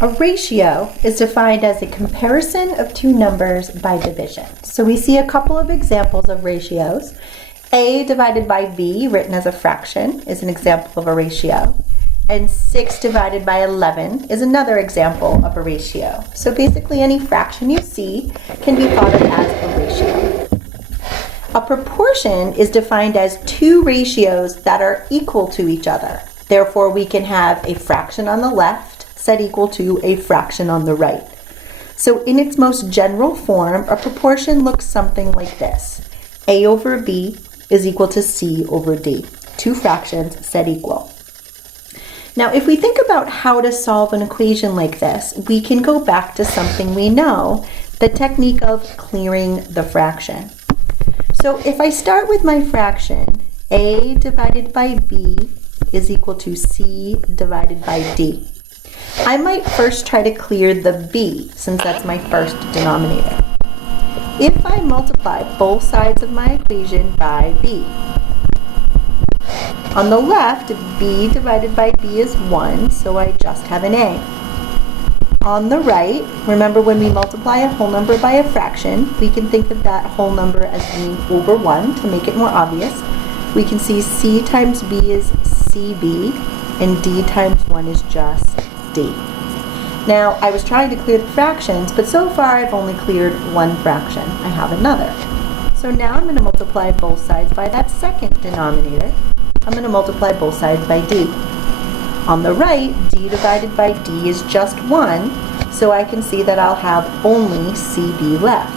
A ratio is defined as a comparison of two numbers by division. So we see a couple of examples of ratios. A divided by B, written as a fraction, is an example of a ratio. And 6 divided by 11 is another example of a ratio. So basically any fraction you see can be thought of as a ratio. A proportion is defined as two ratios that are equal to each other. Therefore, we can have a fraction on the left set equal to a fraction on the right. So in its most general form, a proportion looks something like this. A over B is equal to C over D. Two fractions set equal. Now, if we think about how to solve an equation like this, we can go back to something we know, the technique of clearing the fraction. So if I start with my fraction, A divided by B is equal to C divided by D. I might first try to clear the B, since that's my first denominator. If I multiply both sides of my equation by B, on the left, B divided by B is 1, so I just have an A. On the right, remember when we multiply a whole number by a fraction, we can think of that whole number as being over 1 to make it more obvious. We can see C times B is CB, and D times 1 is just D. Now, I was trying to clear the fractions, but so far I've only cleared one fraction. I have another. So now I'm going to multiply both sides by that second denominator. I'm going to multiply both sides by D. On the right, D divided by D is just 1, so I can see that I'll have only CB left.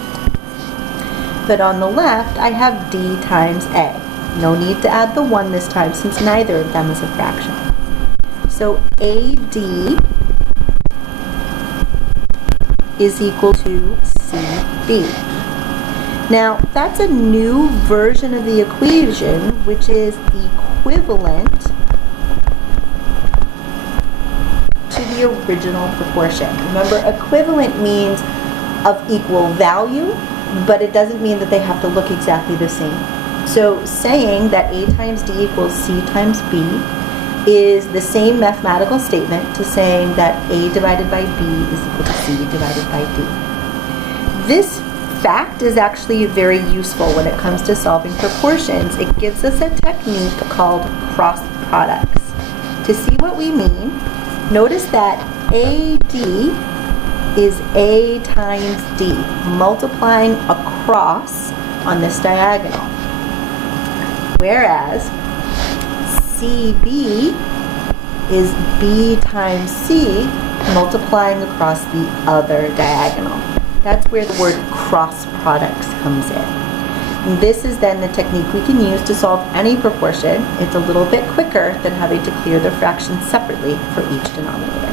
But on the left, I have D times A. No need to add the 1 this time since neither of them is a fraction. So AD is equal to CB. Now, that's a new version of the equation, which is equivalent to the original proportion. Remember, equivalent means of equal value, but it doesn't mean that they have to look exactly the same. So saying that A times D equals C times B is the same mathematical statement to saying that A divided by B is equal to C divided by D. This fact is actually very useful when it comes to solving proportions. It gives us a technique called cross products. To see what we mean, notice that AD is A times D, multiplying across on this diagonal. Whereas CB is B times C multiplying across the other diagonal. That's where the word cross products comes in. And this is then the technique we can use to solve any proportion. It's a little bit quicker than having to clear the fractions separately for each denominator.